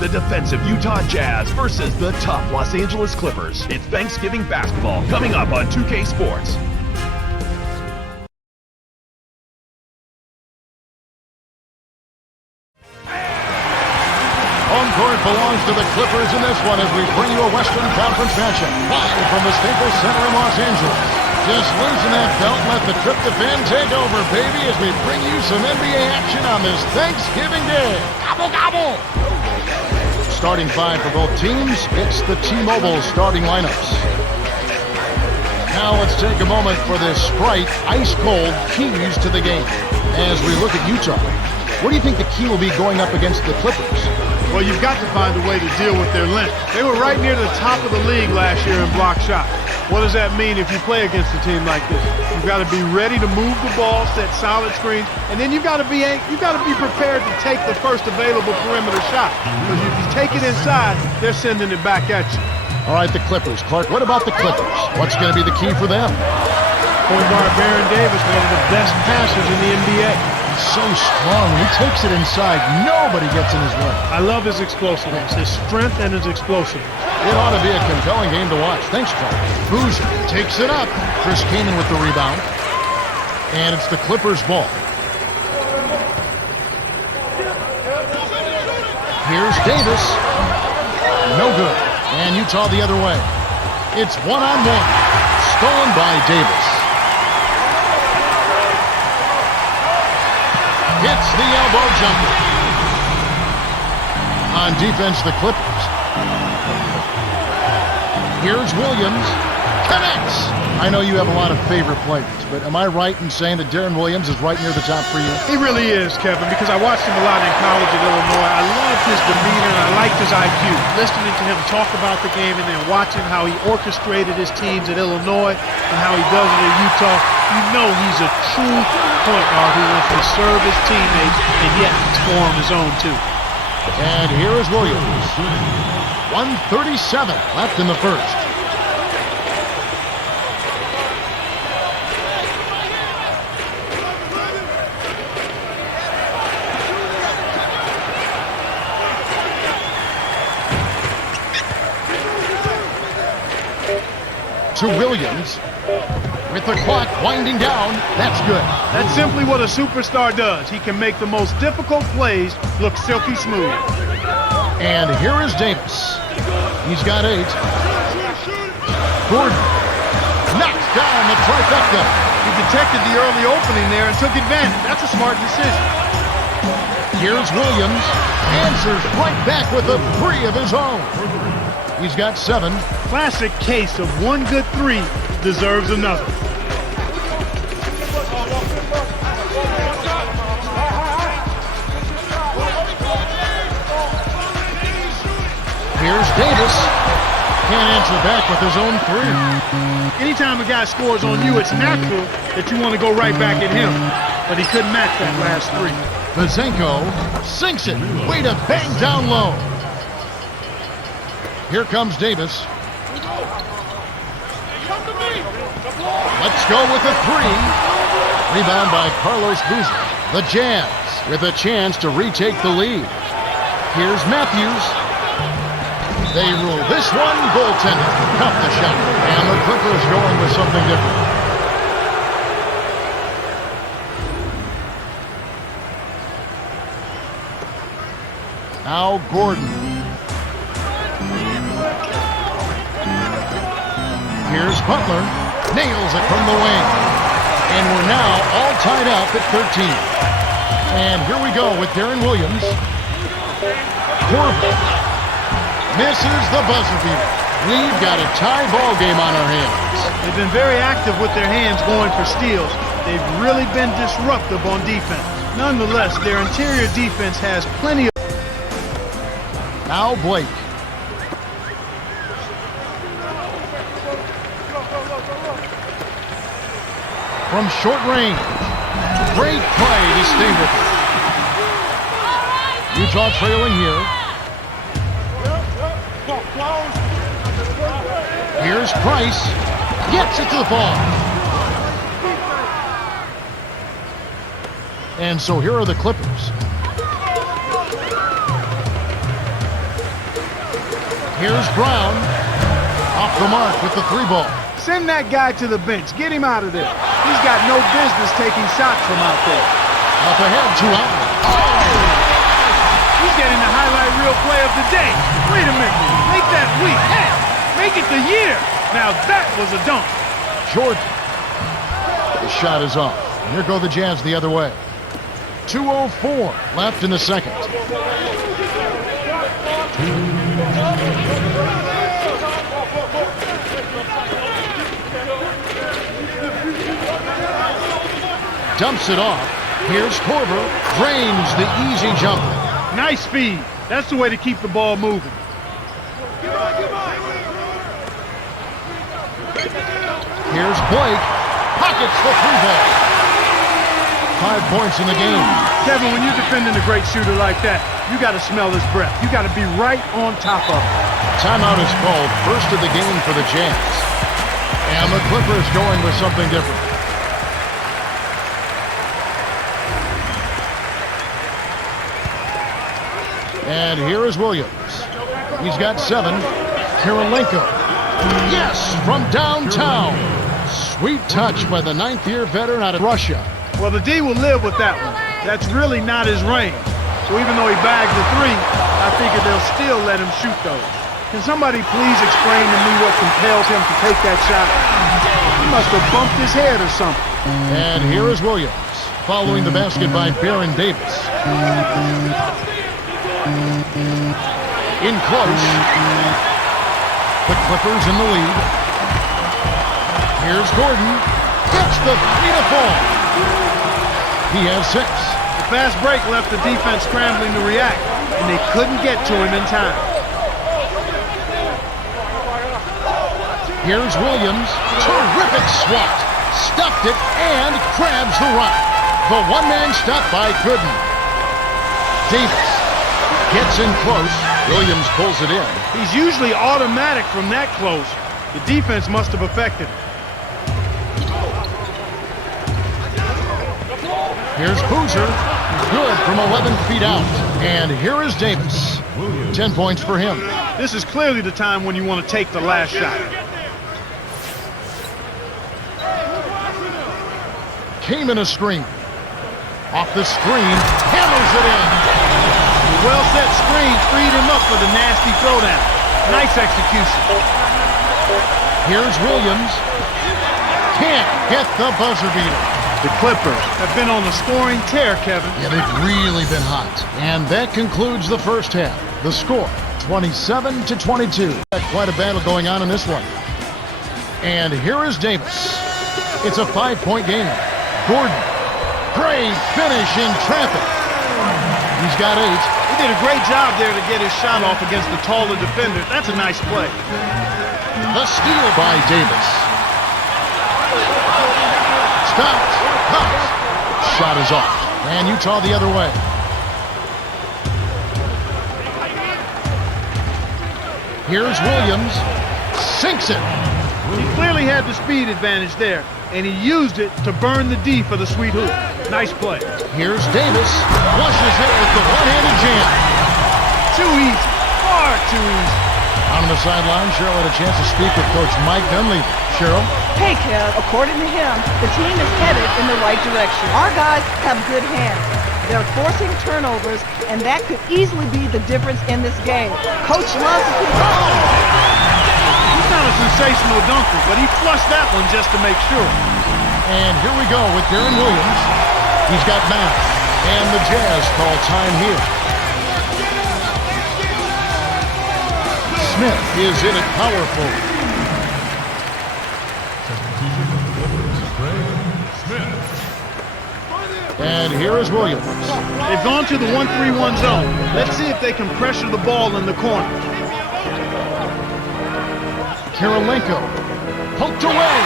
the defensive Utah Jazz versus the tough Los Angeles Clippers. It's Thanksgiving basketball coming up on 2K Sports. Home court belongs to the Clippers in this one as we bring you a Western Conference matchup live from the Staples Center in Los Angeles. Just loosen that belt and let the tryptophan take over, baby, as we bring you some NBA action on this Thanksgiving Day. Gobble, gobble! Starting five for both teams, it's the T-Mobile starting lineups. Now let's take a moment for this Sprite ice-cold keys to the game. As we look at Utah, what do you think the key will be going up against the Clippers? Well, you've got to find a way to deal with their length. They were right near the top of the league last year in block shot. What does that mean if you play against a team like this? You've got to be ready to move the ball, set solid screens, and then you've got to be prepared to take the first available perimeter shot. Because if you take it inside, they're sending it back at you. All right, the Clippers. Clark, what about the Clippers? What's going to be the key for them? Point guard Baron Davis, one of the best passers in the NBA. He's so strong. He takes it inside. Nobody gets in his way. I love his explosiveness, his strength and his explosiveness. It ought to be a compelling game to watch. Thanks, Clark. Boozer takes it up. Chris Kaman with the rebound. And it's the Clippers' ball. Here's Davis. No good. And Utah the other way. It's one-on-one. Stolen by Davis. Hits the elbow jumper. On defense, the Clippers. Here's Williams. Connects. I know you have a lot of favorite players, but am I right in saying that Deron Williams is right near the top for you? He really is, Kevin, because I watched him a lot in college at Illinois. I loved his demeanor and I liked his IQ. Listening to him talk about the game and then watching how he orchestrated his teams at Illinois and how he does it at Utah, you know he's a true point guard who wants to serve his teammates and yet score on his own too. And here is Williams. 1:37 left in the first. To Williams. With the clock winding down, that's good. That's simply what a superstar does. He can make the most difficult plays look silky smooth. And here is Davis. He's got 8. Gordon knocks down the trifecta. He detected the early opening there and took advantage. That's a smart decision. Here's Williams. Answers right back with a 3 of his own. He's got 7. Classic case of one good 3 deserves another. Here's Davis. Can't answer back with his own 3. Anytime a guy scores on you, it's natural that you want to go right back at him. But he couldn't match that last 3. Vazenko sinks it. Way to bang down low. Here comes Davis. Let's go with a 3. Rebound by Carlos Boozer. The Jazz with a chance to retake the lead. Here's Matthews. They rule this one goaltender. Cuff the shot. And the Clippers going with something different. Now Gordon. Here's Butler. Nails it from the wing. And we're now all tied up at 13. And here we go with Deron Williams. Corbett misses the buzzer beater. We've got a tie ball game on our hands. They've been very active with their hands going for steals. They've really been disruptive on defense. Nonetheless, their interior defense has plenty of... Now Blake. From short range. Great play to stay with it. Utah trailing here. Here's Price. Gets it to the ball. And so here are the Clippers. Here's Brown. Off the mark with the 3 ball. Send that guy to the bench. Get him out of there. He's got no business taking shots from out there. Up ahead, 2 out. He's getting the highlight reel play of the day. Wait a minute. Make that week. Heck, make it the year. Now that was a dunk. Jordan. The shot is off. Here go the Jazz the other way. 2:04 left in the second. Dumps it off. Here's Korver. Drains the easy jumper. Nice speed. That's the way to keep the ball moving. Here's Blake. Pockets the 3 ball. 5 points in the game. Kevin, when you're defending a great shooter like that, you got to smell his breath. You got to be right on top of it. Timeout is called. First of the game for the Jazz. And the Clippers going with something different. And here is Williams. He's got 7. Kirilenko. Yes, from downtown. Sweet touch by the 9th-year veteran out of Russia. Well, the D will live with that one. That's really not his range. So even though he bagged the 3, I figure they'll still let him shoot those. Can somebody please explain to me what compelled him to take that shot? He must have bumped his head or something. And here is Williams, following the basket by Baron Davis. In close. The Clippers in the lead. Here's Gordon. Gets the 3 to fall. He has 6. The fast break left the defense scrambling to react, and they couldn't get to him in time. Here's Williams. Terrific swat. Stuffed it and grabs the rock. The one-man stop by Gooden. Davis gets in close. Williams pulls it in. He's usually automatic from that close. The defense must have affected him. Here's Boozer. Good from 11 feet out. And here is Davis. 10 points for him. This is clearly the time when you want to take the last shot. Came in a screen. Off the screen. Hammers it in. The well-set screen freed him up for the nasty throwdown. Nice execution. Here's Williams. Can't get the buzzer beater. The Clippers have been on a scoring tear, Kevin. Yeah, they've really been hot. And that concludes the first half. The score, 27-22. Quite a battle going on in this one. And here is Davis. It's a 5-point game. Gordon. Great finish in traffic. He's got 8. He did a great job there to get his shot off against the taller defender. That's a nice play. The steal by Davis. Stopped. Pops. Shot is off. And Utah the other way. Here's Williams. Sinks it. He clearly had the speed advantage there, and he used it to burn the D for the sweet hoop. Nice play. Here's Davis. Flushes it with the one-handed jam. Too easy. Far too easy. On the sideline, Cheryl had a chance to speak with Coach Mike Dunleavy. Cheryl? Hey, Kev, according to him, the team is headed in the right direction. Our guys have good hands. They're forcing turnovers, and that could easily be the difference in this game. Coach loves to keep He's not a sensational dunker, but he flushed that one just to make sure. And here we go with Darren Williams. He's got 9. And the Jazz call time here. Smith is in it powerful. And here is Williams. They've gone to the 1-3-1 zone. Let's see if they can pressure the ball in the corner. Kirilenko. Poked away.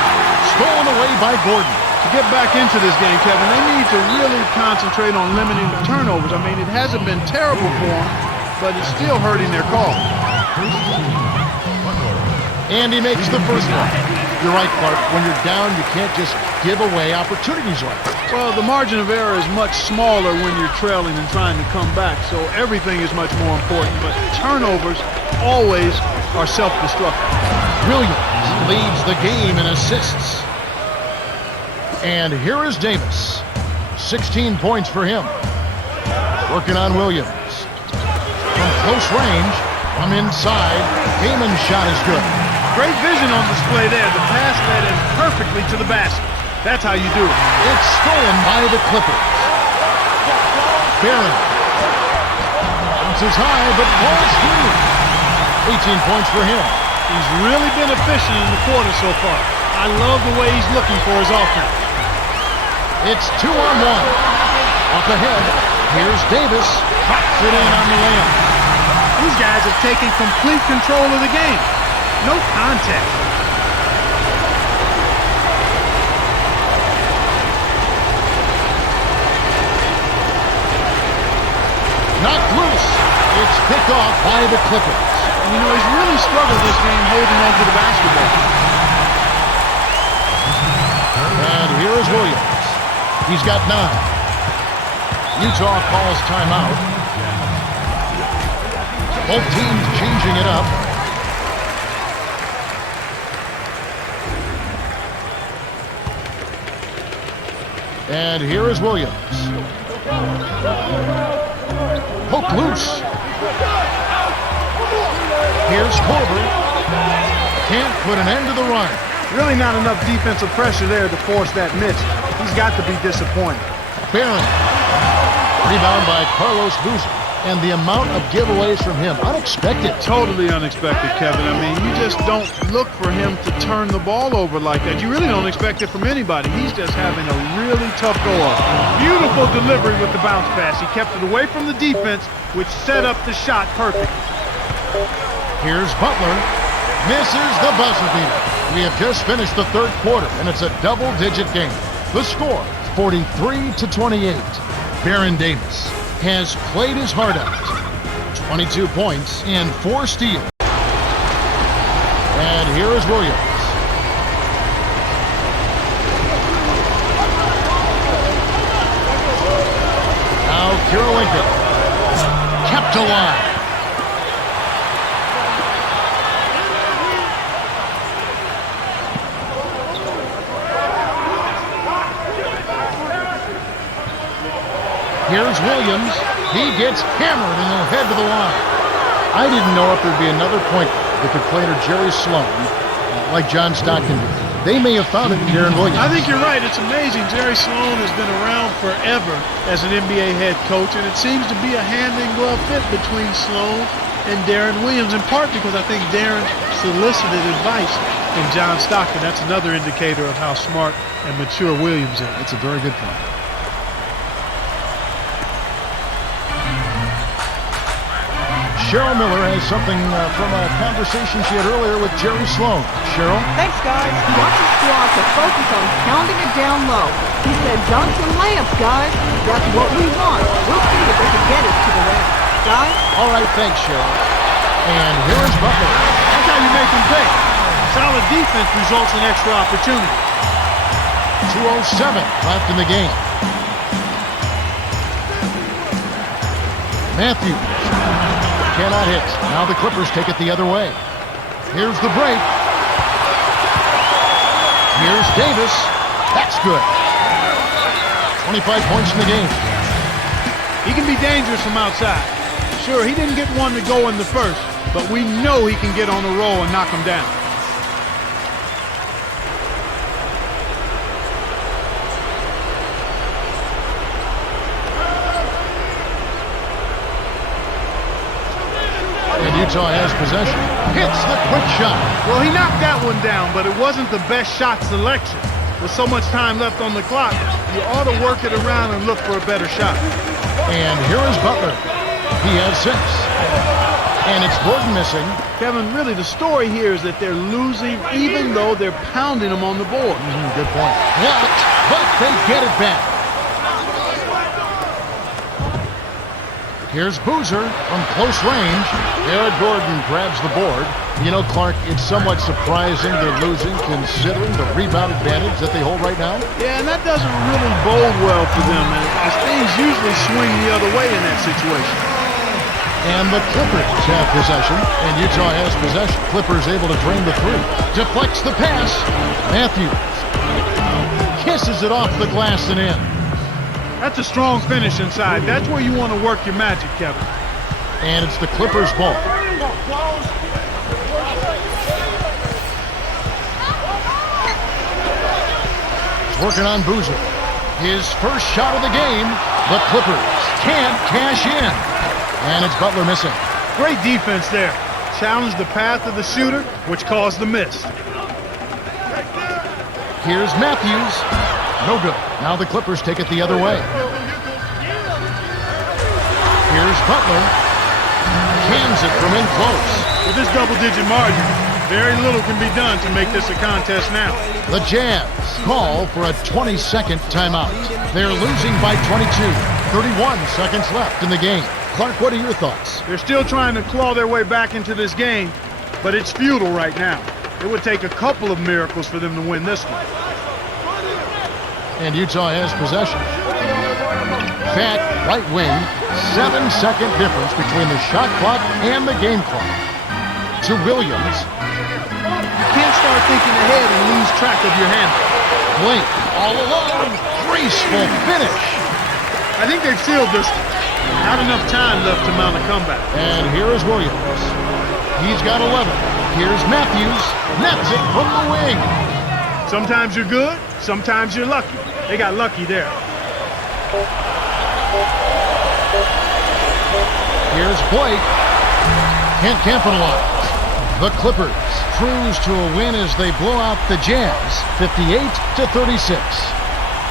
Stolen away by Gordon. To get back into this game, Kevin, they need to really concentrate on limiting the turnovers. I mean, it hasn't been terrible for them, but it's still hurting their call. And he makes the first one. You're right, Clark. When you're down, you can't just give away opportunities like that. Well, the margin of error is much smaller when you're trailing and trying to come back, so everything is much more important, but turnovers always are self-destructive. Williams leads the game in assists. And here is Davis. 16 points for him. Working on Williams. From close range, from inside, Damon's shot is good. Great vision on display there. The pass led in perfectly to the basket. That's how you do it. It's stolen by the Clippers. Barron. Bounces high, but falls through. 18 points for him. He's really been efficient in the quarter so far. I love the way he's looking for his offense. It's 2-on-1. Up ahead, here's Davis. Pops it in on the layup. These guys have taken complete control of the game. No contact. Knocked loose. It's picked off by the Clippers. You know, he's really struggled this game holding on to the basketball. And here is Williams. He's got 9. Utah calls timeout. Both teams changing it up. And here is Williams. Poke loose. Here's Korver. Can't put an end to the run. Really not enough defensive pressure there to force that miss. He's got to be disappointed. Barron. Rebound by Carlos Boozer. And the amount of giveaways from him, unexpected. Totally unexpected, Kevin. I mean, you just don't look for him to turn the ball over like that. You really don't expect it from anybody. He's just having a really tough go-off. Beautiful delivery with the bounce pass. He kept it away from the defense, which set up the shot perfect. Here's Butler. Misses the buzzer beater. We have just finished the third quarter, and it's a double-digit game. The score, 43-28. Baron Davis has played his heart out. 22 points and 4 steals. And here is Williams. Now Kirilenko. Kept alive. Here's Williams. He gets hammered and he'll head to the line. I didn't know if there'd be another point that could play to Jerry Sloan like John Stockton did. They may have found it in Deron Williams. I think you're right. It's amazing. Jerry Sloan has been around forever as an NBA head coach, and it seems to be a hand-in-glove fit between Sloan and Deron Williams, in part because I think Deron solicited advice from John Stockton. That's another indicator of how smart and mature Williams is. That's a very good point. Cheryl Miller has something from a conversation she had earlier with Jerry Sloan. Cheryl? Thanks, guys. He wants his squad to focus on pounding it down low. He said, dunks and layups, guys. That's what we want. We'll see if they can get it to the rim. Guys? All right, thanks, Cheryl. And here is Butler. That's how you make them pay. Solid defense results in extra opportunity. 2:07 left in the game. Matthews. Cannot hit. Now the Clippers take it the other way. Here's the break. Here's Davis. That's good. 25 points in the game. He can be dangerous from outside. Sure, he didn't get one to go in the first, but we know he can get on a roll and knock him down. Utah has possession. Hits the quick shot. Well, he knocked that one down, but it wasn't the best shot selection. With so much time left on the clock, you ought to work it around and look for a better shot. And here is Butler. He has 6. And it's Gordon missing. Kevin, really the story here is that they're losing even though they're pounding them on the board. Good point. Blocked, but they get it back. Here's Boozer from close range. Eric Gordon grabs the board. You know, Clark, it's somewhat surprising they're losing considering the rebound advantage that they hold right now. Yeah, and that doesn't really bode well for them, as things usually swing the other way in that situation. And the Clippers have possession, and Utah has possession. Clippers able to drain the three. Deflects the pass. Matthews kisses it off the glass and in. That's a strong finish inside. That's where you want to work your magic, Kevin. And it's the Clippers' ball. He's working on Boozer. His first shot of the game. The Clippers can't cash in. And it's Butler missing. Great defense there. Challenged the path of the shooter, which caused the miss. Here's Matthews. No good. Now the Clippers take it the other way. Here's Butler. Cans it from in close. With this double-digit margin, very little can be done to make this a contest now. The Jazz call for a 20-second timeout. They're losing by 22. 31 seconds left in the game. Clark, what are your thoughts? They're still trying to claw their way back into this game, but it's futile right now. It would take a couple of miracles for them to win this one. And Utah has possession. Fat right wing, 7-second difference between the shot clock and the game clock. To Williams. You can't start thinking ahead and lose track of your handle. Blake all alone. Graceful finish. I think they've sealed this one. Not enough time left to mount a comeback. And here is Williams. He's got 11. Here's Matthews. Nets it from the wing. Sometimes you're good, sometimes you're lucky. They got lucky there. Here's Blake. Can't capitalize. The Clippers cruise to a win as they blow out the Jazz, 58-36.